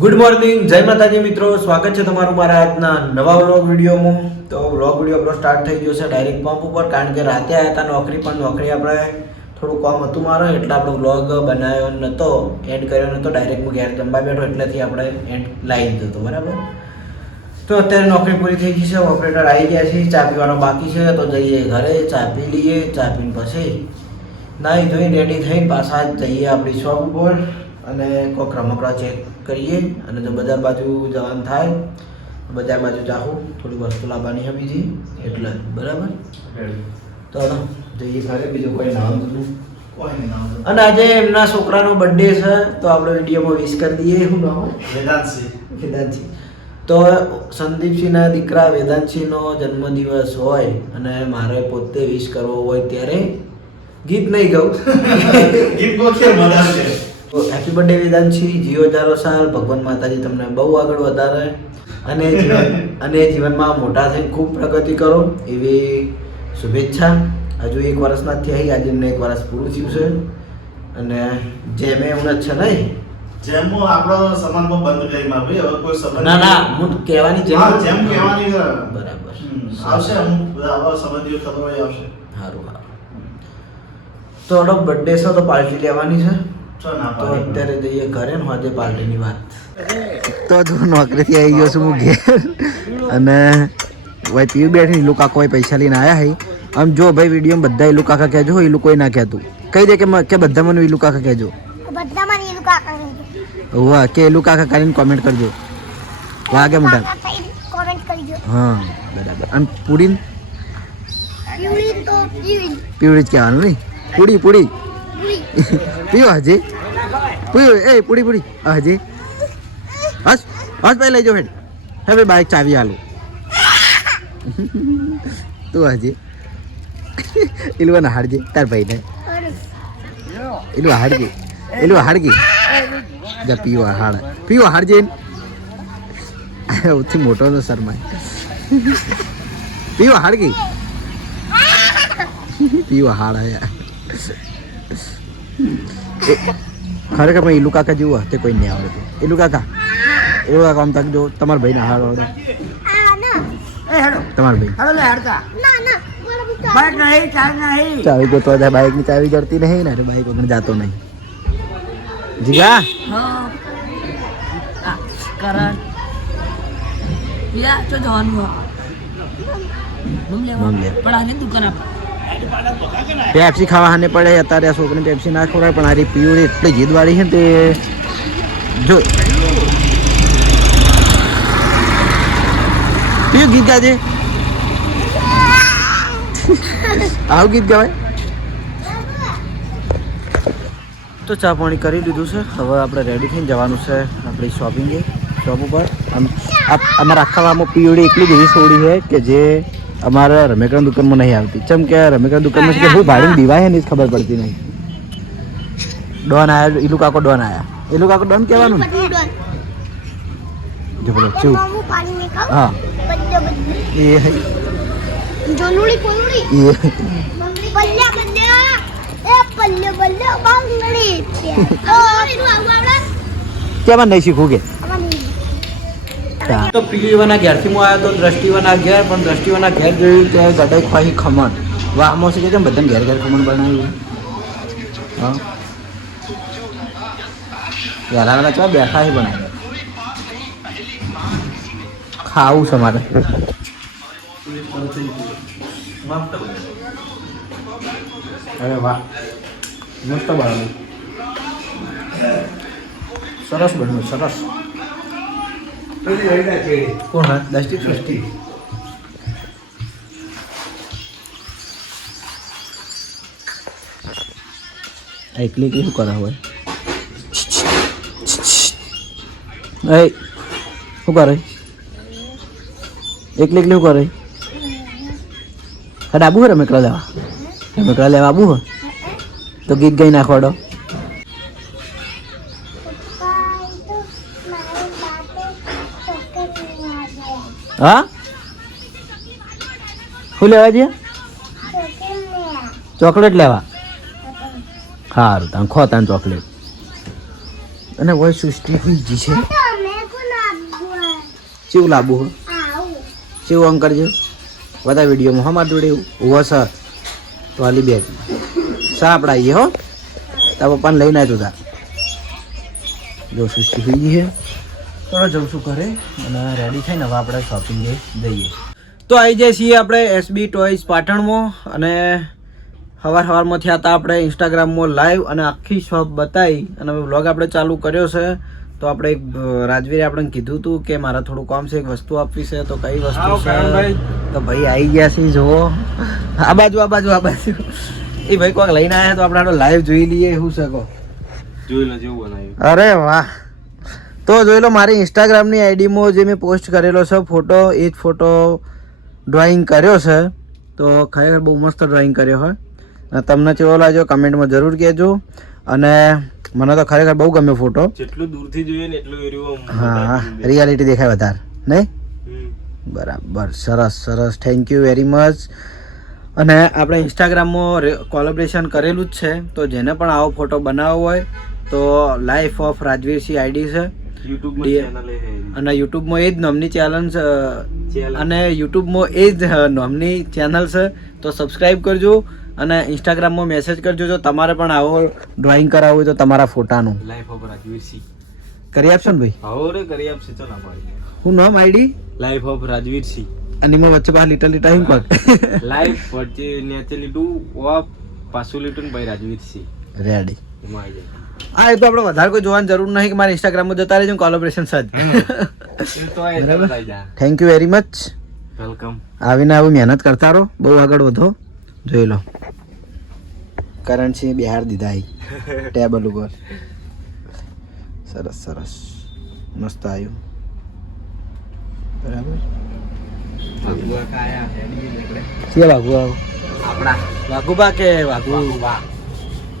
Good morning, જય માતાજી મિત્રો. સ્વાગત છે તમારું મારા આજના નવા વ્લોગ વિડીયોમાં. તો વ્લોગ વિડીયો આપણો સ્ટાર્ટ થઈ ગયો છે ડાયરેક્ટ પંપ ઉપર, કારણ કે રાતે આવ્યા હતા નોકરી, પણ નોકરી આપણે થોડું કામ હતું મારે, એટલે આપણો વ્લોગ બનાવ્યો નહોતો, એડ કર્યો નહોતો. ડાયરેક્ટ હું ઘેર જમવા બેઠો એટલેથી આપણે એડ લાવી દીધો હતો, બરાબર. તો અત્યારે નોકરી પૂરી થઈ ગઈ છે, ઓપરેટર આવી ગયા છે, ચા પીવાનો બાકી છે. તો જઈએ ઘરે, ચા પી લઈએ. ચા પીને પછી નાહી ધોઈ રેડી થઈને પાછા જઈએ આપણી શોપ ઉપર અને કોઈક રમકડા ચેક કરીએ. અને જો બજાર બાજુ જવાનું થાય, બજાર બાજુ જાઉં, થોડી વસ્તુ લાવવાની છે બીજી, એટલે બરાબર. તો જઈએ ઘરે, બીજું કોઈ નામ બધું. અને આજે એમના છોકરાનો બર્થડે છે, તો આપણે વિડીયોમાં વિશ કરી દઈએ. શું નામ? વેદાંતસિંહ. તો સંદીપસિંહના દીકરા વેદાંતસિંહનો જન્મદિવસ હોય અને મારે પોતે વિશ કરવો હોય ત્યારે ગીત નહીં ગાઉં. હેપી બર્થડે વેદાંતસિંહ, જીવો 1000 સાલ, ભગવાન માતાજી તમને બહુ આગળ વધારે અને જીવનમાં મોટા થઈને ખૂબ પ્રગતિ કરો, એવી શુભેચ્છા. હજુ 1 વર્ષના થયા, આજે એમને 1 વર્ષ પૂરું થયું છે. અને જેમે એમને છે નહીં, જેમ આપણો સમાજમાં બંધ કરી માં ભાઈ, હવે કોઈ સંબંધ ના હું કહેવાની જેમ કહેવાની બરાબર આવશે. અમુક બધા આવા સંબંધીઓ ખબર હોય આવશે. સારું. તો એનો બર્થડે છે, તો પાર્ટી લેવાની છે. ચો ના તો અત્યારે જઈએ ઘરે ને આજે પાર્ટીની વાત. તો જો નોકરીથી આવી ગયો છું હું ઘેર, અને ભાઈ પીવી બેઠી, ઈલુ કાકો પૈસા લઈને આવ્યા હે. આમ જો ભાઈ વિડીયો બધા ઈલુ કાકા કહેજો, ઈલુ કોઈ ના કહેતું. કહી દે કે બધા મને ઈલુ કાકા કહેજો. વાહ, કે ઈલુ કાકા કરીને કોમેન્ટ કરજો. વાગે મોટા હા બરાબર. અને પૂરી પીવડી જ કહેવાનું નહીં, પૂડી પીવો હજી પીવો. એ પૂડી હજી હસ ભાઈ લઈ જાઓ હેડ. હે ભાઈ બાઈક ચાવી આલું તું હજી એલું હાડજે તાર ભાઈને, એલું હાડગી જા પીવો હાડજે. સૌથી મોટો તો શર્મા પીવો હાડગી હાડ આયા. ખરેખર પણ ઈલુ કાકા જેવું હતે કોઈ નહીં આવડતું. ઈલુ કાકા આમ તક જો તમારા ભાઈ ના હાડ આવડે. તમારા ભાઈ ચાવી ગોતવા જાય, બાઈક ની ચાવી જડતી નહીં ને, બાઈક વગર જાતો નહીં. જીગા પેપ્સી ખાવા હાને પડે. અત્યારે આ છોકરીને પેપ્સી ના ખવડાય, પણ આ પીવડી એટલી જીદવાળી છે ને તે જો કયું ગીત ગાજે. આવું ગીત ગાવાય. તો ચા પાણી કરી લીધું છે, હવે આપણે રેડી થઈને જવાનું છે આપણી શોપ ઉપર. અમારા આખા ગામમાં પીવડી એટલી બધી છોડી છે કે જે અમારા રમેકડા દુકાનમાં નહીં આવતી. ચમ કે રમેકડા દુકાનમાં કે હું ભાડીને દીવાય ને ખબર પડતી નહીં. ડોન આયા, ઈલુ કાકો ડોન આયા. ઈલુ કાકો ડોન કહેવાનું ને જો બોલો ચૂ. હા એ જોનુડી કોનુડી એ પલ્લે બાંગડી કેમાં નહીં શીખું કે. તો પ્રિયવાના ઘેરથી હું આવ્યો તો દ્રષ્ટિવાના ઘેર, પણ દ્રષ્ટિવાના ઘેર જોયું ત્યાં ગડાઈ ખવાહી ખમણ. વાહમાં છે કે બધાને ઘેર ખમણ બનાવ્યું. હા યાર ચા બેઠા બનાવે. ખાવું છે મારે. અરે વાહ, મસ્ત બનાવ્યું, સરસ બન્યું, સરસ. કોણ હા? દસ્તી સૃષ્ટિ. એકલી કે શું કરે હોય? શું કરે એકલી શું કરે? હા આબુ હે રમેકડા લેવા આબુ હો તો ગીત ગાઈ નાખવાડો. હા શું લેવા છે? ચોકલેટ લેવા. સારું તમે ખો તાન ચોકલેટ. અને વોય સૃષ્ટિ બીજી છે કેવું લાંબુ હો આવું કેવું આમ કરજો બધા વિડીયોમાં હા મારી જોડે ઉભો સર તો હાલી બે સા આપણે આવીએ હો તારા પપ્પાને લઈને આવ્યો તા જો સુસ્તી થઈ ગઈ છે તો જવું શું કરે અને રેડી થઈને હવે આપણે શોપિંગ જઈએ તો આવી જાય છીએ આપણે એસબી ટોયઝ પાટણમાં અને સવારમાંથી હતા આપણે ઇન્સ્ટાગ્રામમાં લાઈવ અને આખી શોપ બતાવી અને હવે વ્લોગ આપણે ચાલુ કર્યો છે તો આપણે એક રાજવીરે આપણને કીધું હતું કે મારા થોડું કામ છે એક વસ્તુ આપવી છે તો કઈ વસ્તુ છે તો ભાઈ આવી ગયા છે જુઓ આ બાજુ એ ભાઈ કોઈક લઈને આવ્યા તો આપણે લાઈવ જોઈ લઈએ શું છે કહો જોઈ લો જેવું બનાવ્યું. અરે વાહ તો જોઈ લો મારી ઇન્સ્ટાગ્રામની આઈડીમાં જે મેં પોસ્ટ કરેલો છે ફોટો એ જ ફોટો ડ્રોઈંગ કર્યો છે તો ખરેખર બહુ મસ્ત ડ્રોઈંગ કર્યો હોય અને તમને કેવો લાગ્યો કમેન્ટમાં જરૂર કહેજો અને મને તો ખરેખર બહુ ગમ્યો ફોટો જેટલું દૂરથી જોઈએ ને એટલું એર્યું હા રિયાલિટી દેખાય વધારે નહીં બરાબર સરસ થેન્ક યુ વેરી મચ અને આપણે ઇન્સ્ટાગ્રામમાં કોલેબરેશન કરેલું જ છે તો જેને પણ આવો ફોટો બનાવવો હોય તો લાઈફ ઓફ રાજવીરસિંહ આઈડી છે અને યુટ્યુબમાં એ જ નામની ચેનલ છે અને યુટ્યુબમાં એ જ નામની ચેનલ છે તો સબસ્ક્રાઈબ કરજો અને ઇન્સ્ટાગ્રામમાં મેસેજ કરજો જો તમારે પણ આવો ડ્રોઈંગ કરાવવું હોય તો તમારા ફોટાનું લાઈફ ઓફ રાજવીરસિંહ કરી આપશો ને ભાઈ હવે રે કરી આપશે તો ના પાડી હું નામ આઈડી લાઈફ ઓફ રાજવીરસિંહ અને એમાં વચ્ચે બહાર લીટા હું કર લાઈફ વચ્ચે નેચે લીટું ઓફ પાછું લીટું ભાઈ રાજવીરસિંહ રેડી એમાં આવી જાય હા એ તો આપણે વધારે કોઈ જોવાની જરૂર નહીં કે મારા ઇન્સ્ટાગ્રામમાં જતા રહેજો કોલેબરેશન સાથે બરાબર thank you very much welcome આવીને આવું મહેનત કરતા રહો બહુ આગળ વધો જોઈ લો કરંટ બિહાર દીધા ટેબલ ઉપર સરસ મસ્ત આવ્યું બરાબર કે વાઘુબા કે વાઘુ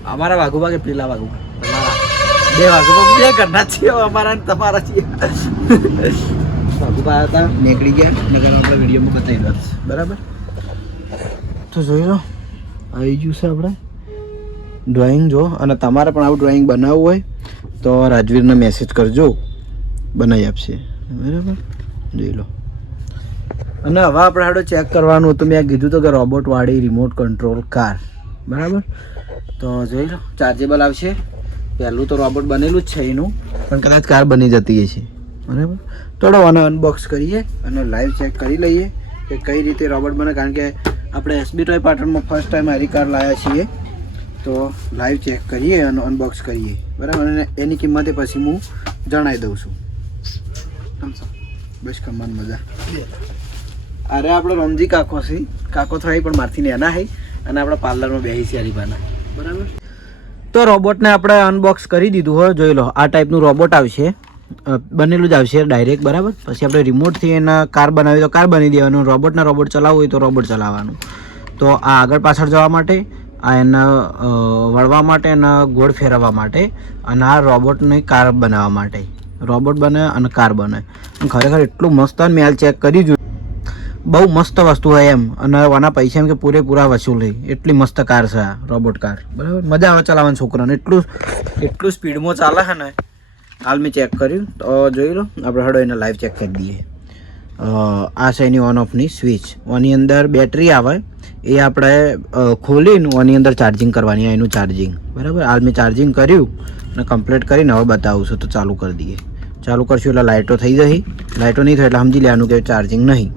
અમારા વાઘુબા કે પેલા વાઘુબા બે વાઘુબા બે ઘરના છીએ અમારા ને તમારા છીએ વાઘુબા હતા નીકળી ગયા નગર આપણે વિડીયોમાં બતાવી દો બરાબર તો જોઈ લો આવી ગયું છે આપણે ડ્રોઈંગ જો અને તમારે પણ આવું ડ્રોઈંગ બનાવવું હોય તો રાજવીરને મેસેજ કરજો બનાવી આપશે બરાબર જોઈ લો અને હવે આપણે હાડો ચેક કરવાનું હતું મેં કીધું હતું કે રોબોટવાળી રિમોટ કંટ્રોલ કાર બરાબર તો જોઈ લો ચાર્જેબલ આવશે પહેલું તો રોબોટ બનેલું જ છે એનું પણ કદાચ કાર બની જતી છે બરાબર થોડો આને અનબોક્સ કરીએ અને લાઈવ ચેક કરી લઈએ કે કઈ રીતે રોબોટ બને કારણ કે આપણે એસબી ટોય પાટણમાં ફર્સ્ટ ટાઈમ આરી કાર લાવ્યા છીએ તો લાઈવ ચેક કરીએ અને અનબોક્સ કરીએ બરાબર અને એની કિંમતે પછી હું જણાવી દઉં છું બસ કમાન મજા અરે આપણો રમજી કાકો છે કાકો થાય પણ મારથી નેના હે અને આપણા પાર્લરમાં બેસી છે હરીબાના બરાબર તો રોબોટને આપણે અનબોક્સ કરી દીધું હોય જોઈ લો આ ટાઈપનું રોબોટ આવશે બનેલું જ આવશે ડાયરેક્ટ બરાબર પછી આપણે રિમોટથી એના કાર બનાવી તો કાર બની દેવાનું રોબોટના રોબોટ ચલાવવું હોય તો રોબોટ ચલાવવાનું તો આ આગળ પાછળ જવા માટે આ એના વળવા માટે એના ગોળ ફેરવવા માટે અને આ રોબોટની કાર બનાવવા માટે રોબોટ બને અને કાર બને ખરેખર એટલું મસ્ત મેં હાલ ચેક કરી જોયું બહુ મસ્ત વસ્તુ હોય એમ અને આના પૈસા એમ કે પૂરેપૂરા વસૂલ હોય એટલી મસ્ત કાર છે આ રોબોટ કાર બરાબર મજા આવે ચલાવવાનું છોકરાને એટલું સ્પીડમાં ચાલે છે ને હાલ મેં ચેક કર્યું તો જોઈ લો આપણે હળો એને લાઈવ ચેક કરી દઈએ આ છે એની ઓન ઓફની સ્વિચ ઓની અંદર બેટરી આવે એ આપણે ખોલીને ઓની અંદર ચાર્જિંગ કરવાની એનું ચાર્જિંગ બરાબર હાલ મેં ચાર્જિંગ કર્યું અને કમ્પ્લીટ કરીને હવે બતાવું છું તો ચાલુ કરી દઈએ ચાલુ કરશું એટલે લાઇટો થઈ જશે લાઇટો નહીં થાય એટલે સમજી લેવાનું કે ચાર્જિંગ નહીં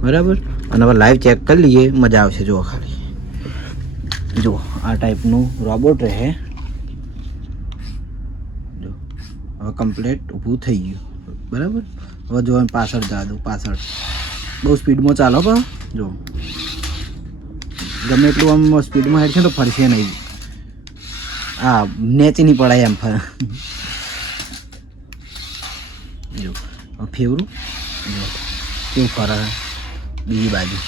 બરાબર અને હવે લાઈવ ચેક કરી લઈએ મજા આવશે જુઓ ખાલી જુઓ આ ટાઈપનું રોબોટ રહે જો હવે કમ્પ્લીટ ઊભું થઈ ગયું બરાબર હવે જો પાછળ જા દઉં પાછળ બહુ સ્પીડમાં ચાલો પણ જો ગમે એટલું આમ સ્પીડમાં હેડ છે તો ફરશે નહીં હા નેચ નહીં પડાય એમ જો ફેવરું જો કેવું ફરે બીજી બાજુ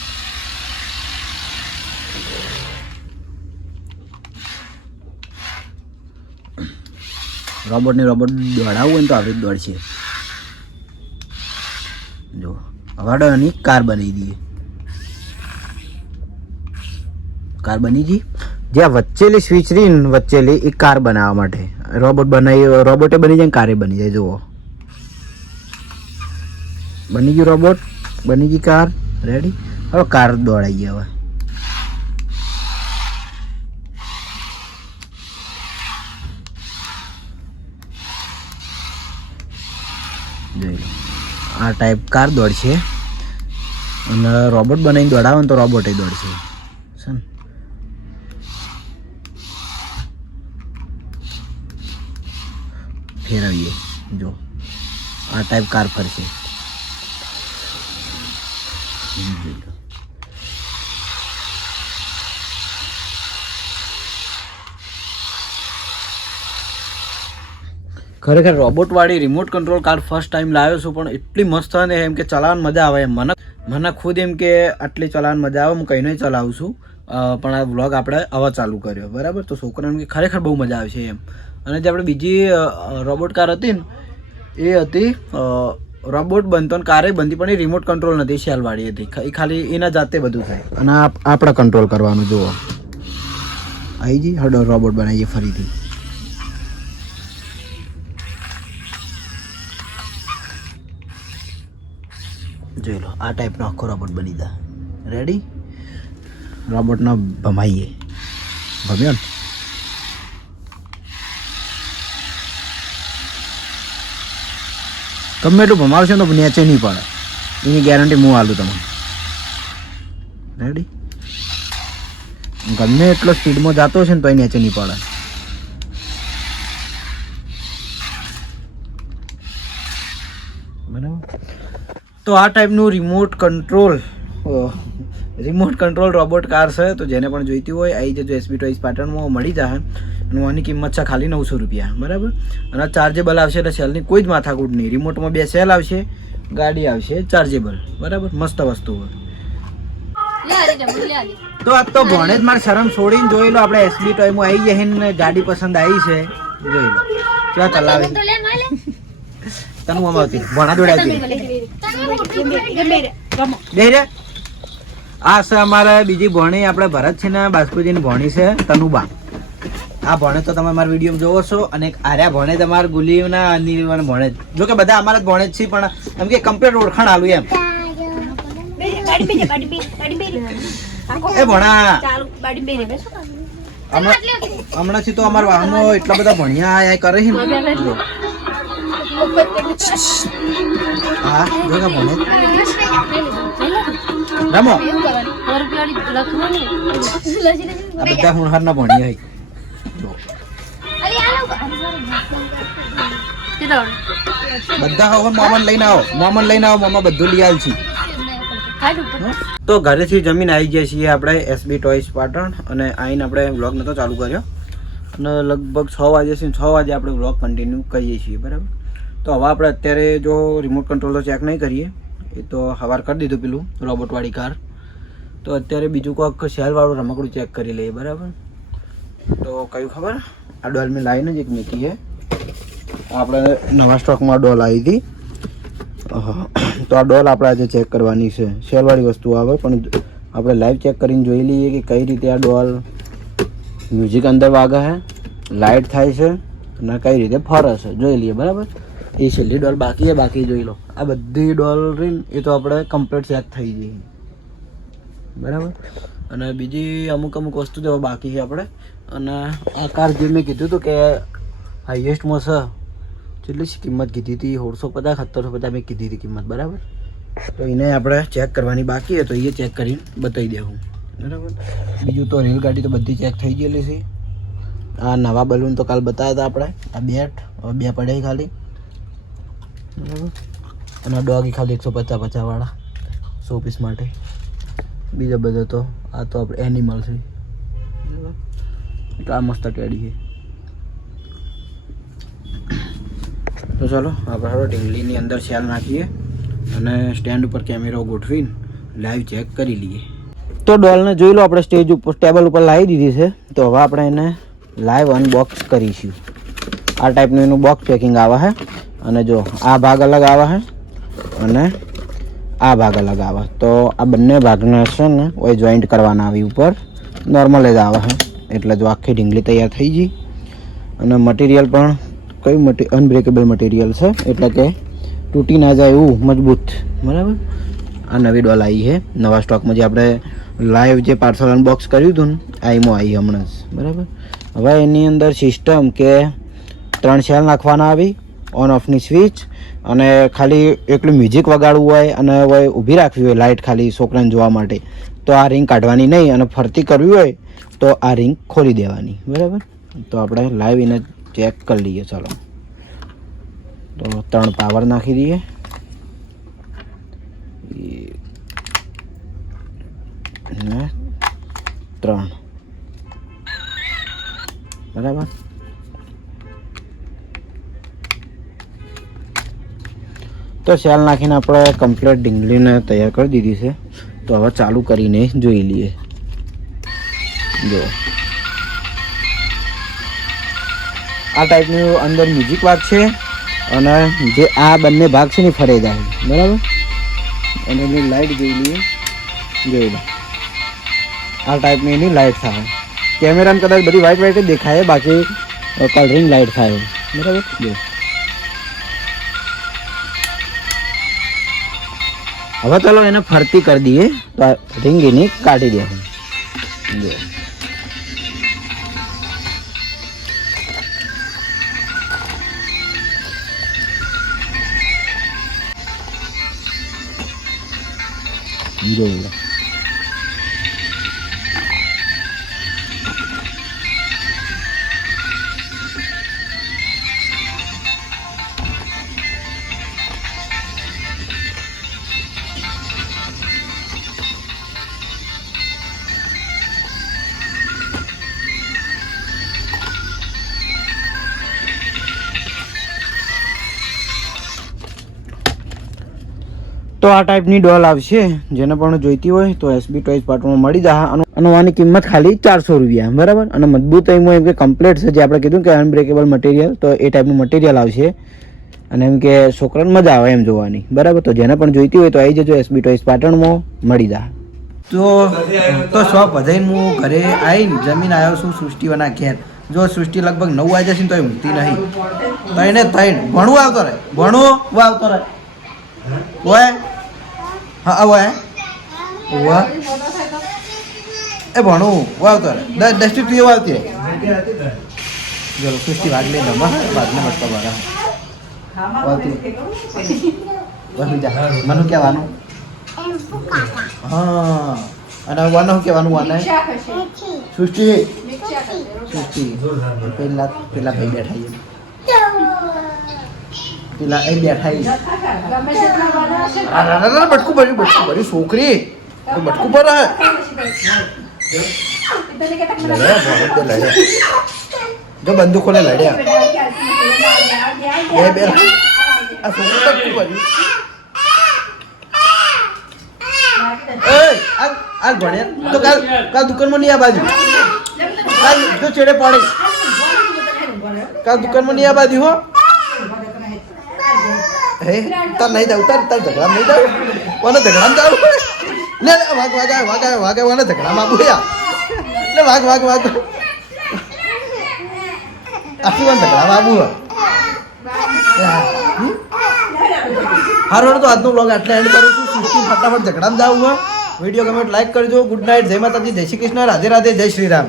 રોબોટ દોડાવવું હોય ને તો આવી જ દોડશે જો હવે એની કાર બનાવી દઈએ કાર બની ગઈ જ્યાં વચ્ચેલી સ્વિચ રહી ને વચ્ચેલી એ કાર બનાવવા માટે રોબોટે બની જાય કારે બની જાય જુઓ બની ગયું રોબોટ, બની ગઈ કાર. રેડી. હવે કાર દોડાઈ ગઈ હવે. જોઈ લો આ ટાઈપ કાર દોડશે અને રોબોટ બનાવીને દોડાવે ને તો રોબોટ દોડશે. છે ને ફેરવીએ જો આ ટાઈપ કાર ફરશે. ખરેખર રોબોટવાળી remote control car first time લાવ્યો છું, પણ એટલી મસ્ત ને એમ કે ચલાવવાની મજા આવે એમ. મને ખુદ એમ કે આટલી ચલાવવાની મજા આવે, હું કંઈ નહીં ચલાવું છું. પણ આ વ્લોગ આપણે હવે ચાલુ કર્યો બરાબર. તો છોકરાને કે ખરેખર બહુ મજા આવશે એમ. અને જે આપણે બીજી રોબોટ કાર હતી ને એ હતી રોબોટ બનતો ને કારે બનતી, પણ એ રિમોટ કંટ્રોલ નથી, શેલવાળી હતી. એ ખાલી એના જાતે બધું થાય અને આપણે કંટ્રોલ કરવાનું. જુઓ આવી જી હડો રોબોટ બનાવીએ ફરીથી. જોઈ લો આ ટાઈપનો આખો રોબોટ બની જાય. રેડી. રોબોટને ભમાઈએ. ભમ્યો ને ગમે એટલું ભમાવશે તો નેચે નહીં પડે, એની ગેરંટી હું આલું તમને. રેડી. ગમે એટલો સ્પીડમાં જતો હશે ને તો એ નેચે નહીં પડે. બરાબર. તો આ ટાઈપનું રિમોટ કંટ્રોલ રોબોટ કાર છે. તો જેને પણ જોઈતી હોય આવી જજો એસબી ટોયઝ પાટણમાં મળી જાય. અને આની કિંમત છે ખાલી 900 રૂપિયા બરાબર. અને ચાર્જેબલ આવશે એટલે સેલની કોઈ જ માથાકૂટ નહીં. રિમોટમાં 2 સેલ આવશે, ગાડી આવશે ચાર્જેબલ બરાબર. મસ્ત વસ્તુ હોય. તો આ તો ભણે જ મારે શરમ છોડીને જોઈ લો. આપણે એસબી ટોયમાં આવી જઈએ ને ગાડી પસંદ આવી છે. જોઈ લો ક્યાં ચલાવે તનું આમ આવતી ભણા દોડાવતી દે રે. આ છે અમારે બીજી ભણી, આપણે ભરત છે ને બાસ્કુજીની ભણી છે તનુબા. આ ભણે તો તમે મારા વિડીયો જોવો છો. અને આર્યા ભણે તમારે ગુલીના અનિલ ભણે. જો કે બધા અમારા જ ભણે જ છે, પણ એમ કે કમ્પ્લીટ ઓળખાણ આલું એમ. એ ભણા હમણાંથી તો અમારા વાહનો એટલા બધા ભણ્યા આયા કરે છે ને. હા જો કે ભણે રમો. આ બધા હુનહાર ના ભણ્યા બધા હવે મોમન લઈને આવો, મોમન લઈને આવો. મોમાં બધું લઈ આવ છે. તો ઘરેથી જમીન આવી ગયા છીએ આપણે એસબી ટોયઝ પાટણ. અને આવીને આપણે વ્લોગ નહોતો ચાલુ કર્યો અને લગભગ 6 વાગે છે. 6 વાગે આપણે વ્લોગ કન્ટિન્યુ કરીએ છીએ બરાબર. તો હવે આપણે અત્યારે જો રિમોટ કંટ્રોલ તો ચેક નહીં કરીએ, એ તો સવાર કરી દીધું પેલું રોબોટવાળી કાર. તો અત્યારે બીજું કોઈક સેલવાળું રમકડું ચેક કરી લઈએ બરાબર. તો કયું ખબર, આ ડોલ મેં લાવીને જ એક મૂકી છે. આપણે નવા સ્ટોકમાં ડોલ આવી હતી. તો આ ડોલ આપણે આજે ચેક કરવાની છે. સેલવાળી વસ્તુ આવે પણ આપણે લાઈવ ચેક કરીને જોઈ લઈએ કે કઈ રીતે આ ડોલ મ્યુઝિક અંદર વાગે છે, લાઇટ થાય છે અને કઈ રીતે ફરે છે જોઈ લઈએ બરાબર. એ છેલ્લી ડોલ બાકી છે, બાકી જોઈ લો. આ બધી ડોલ રહી એ તો આપણે કમ્પ્લીટ ચેક થઈ જઈએ બરાબર. અને બીજી અમુક વસ્તુ જો બાકી છે આપણે. અને આ કાર જે મેં કીધું હતું કે હાઈએસ્ટમાં છે, કેટલી કિંમત કીધી હતી 1650 1750 મેં કીધી હતી કિંમત બરાબર. તો એને આપણે ચેક કરવાની બાકી છે, તો એ ચેક કરીને બતાવી દેવું બરાબર. બીજું તો રેલગાડી તો બધી ચેક થઈ ગયેલી છે. આ નવા બલૂન તો કાલ બતાવ્યા હતા આપણે. આ બેટ હવે 2 પડ્યા ખાલી બરાબર. અને ડોગી ખાલી 150 વાળા 100 પીસ માટે. બીજા બધા તો આ તો આપણે એનિમલ છે બરાબર. આ મસ્ત ટેડી છે. તો ચાલો આપણે હવે ઢીંગલીની અંદર સેલ નાખીએ અને સ્ટેન્ડ ઉપર કેમેરો ગોઠવીને લાઈવ ચેક કરી લઈએ. તો ડોલને જોઈ લો આપણે સ્ટેજ ઉપર ટેબલ ઉપર લાવી દીધી છે. તો હવે આપણે એને લાઈવ અનબોક્સ કરીશું. આ ટાઈપનું એનું બોક્સ પેકિંગ આવે છે. અને જો આ ભાગ અલગ આવે છે અને આ ભાગ અલગ આવે. તો આ બંને ભાગને છે ને ઓય જોઈન્ટ કરવાના આવી ઉપર નોર્મલ જ આવે છે. એટલે જો આખી ઢીંગલી તૈયાર થઈ ગઈ. અને મટીરિયલ પણ કઈ અનબ્રેકેબલ મટીરિયલ છે, એટલે કે તૂટી ના જાય એવું મજબૂત. બરાબર. આ નવી ડોલ આવી છે નવા સ્ટોકમાં, જે આપણે લાઈવ જે પાર્સલ અનબોક્સ કર્યું હતું ને આઈમાં આવી હમણાં જ. બરાબર. હવે એની અંદર સિસ્ટમ કે 3 સેલ નાખવાના આવી, ઓન ઓફની સ્વિચ, અને ખાલી એકલું મ્યુઝિક વગાડવું હોય અને હવે ઊભી રાખવી હોય લાઇટ ખાલી છોકરાને જોવા માટે, તો આ રિંગ કાઢવાની નહીં, અને ફરતી કરવી હોય તો આ રિંગ ખોલી દેવાની. બરાબર. તો આપણે લાઈવ એને ચેક કરી લઈએ. ચાલો, તો 3 પાવર નાખી દઈએ. ને 3. બરાબર. તો સેલ નાખીને આપણે કમ્પ્લીટ ડીંગલીને તૈયાર કરી દીધી છે. તો હવે ચાલુ કરીને જોઈ લઈએ. જો આ ટાઈપનું અંદર મ્યુઝિક વાગશે, અને જે આ બંને ભાગ છે ને ફરે જાય. બરાબર. અને એની લાઇટ જોઈ લઈએ. જોઈ લો, આ ટાઈપની એની લાઇટ થાય. કેમેરામાં કદાચ બધી વ્હાઇટ વ્હાઇટ જ દેખાય, બાકી કલરિંગ લાઇટ થાય. બરાબર. જો હવે ચાલો એને ફરતી કરી દઈએ, તો રિંગ એની કાઢી દે. જો જોઈ લો. તો આ ટાઈપની ડોલ આવશે. જેને પણ જોઈતી હોય તો SB ટોયઝ પાર્ટમાં મળી જાય. અને આની કિંમત ખાલી 400 રૂપિયા. બરાબર. અને મજબૂત એમ કે કમ્પ્લીટ છે, જે આપણે કીધું કે અનબ્રેકેબલ મટીરિયલ, તો એ ટાઈપનું મટીરિયલ આવશે. અને એમ કે છોકરાને મજા આવે એમ જોવાની. બરાબર. તો જેને પણ જોઈતી હોય તો આવી જજો, SB ટોયઝ પાટણમાં મળી જાય. તો શોપ વધાઈને હું ઘરે આવીને જમીન આવ્યો છું સૃષ્ટિઓના ઘેર. જો સૃષ્ટિ લગભગ 9 વાગ્યા છે ને તો ઊંઘતી નહીં. ભણવું આવતો રહે, ભણવું આવતો રહે. ઓય હા ઓય ઓવા એ ભણું આવતો રહે. દસ્તી તું એવું આવતી ચલો સૃષ્ટિ ભાગ લઈ જમા ભાગને મટકા મારા આવતી બસ બીજા મને કહેવાનું. હા, અને વાને શું કહેવાનું? વાને સૃષ્ટિ સૃષ્ટિ પેલા ભાઈ બેઠા છે, પેલા એ બેઠા બટકું ભર્યું છોકરી બટકું પર જો બંદૂકો ને લડ્યા બે આ છોકરી બટકું ભર્યું. આ ભણ્યા તો કાલ દુકાનમાં નહીં આ બાજુ, કાલ જો છેડે પડે કાલ દુકાનમાં નહીં આ બાજુ. હો હે તાર નહીં જાવ, તાર ઝઘડા નહીં જાવ, કોને ઝઘડામાં જાવ? લે લે વાગ કોને ઝઘડામાં આપું લે વાગ આખી વાર ઝઘડામાં આપું. હારું તો આજનો બ્લોગ આટલે એન્ડ કરું છું. સૃષ્ટિ ફટાફટ ઝઘડામાં જાવ. વિડીયો કમેન્ટ લાઈક કરજો. ગુડ નાઇટ, જય માતાજી, જય શ્રી કૃષ્ણ, રાધે રાધે, જય શ્રી રામ.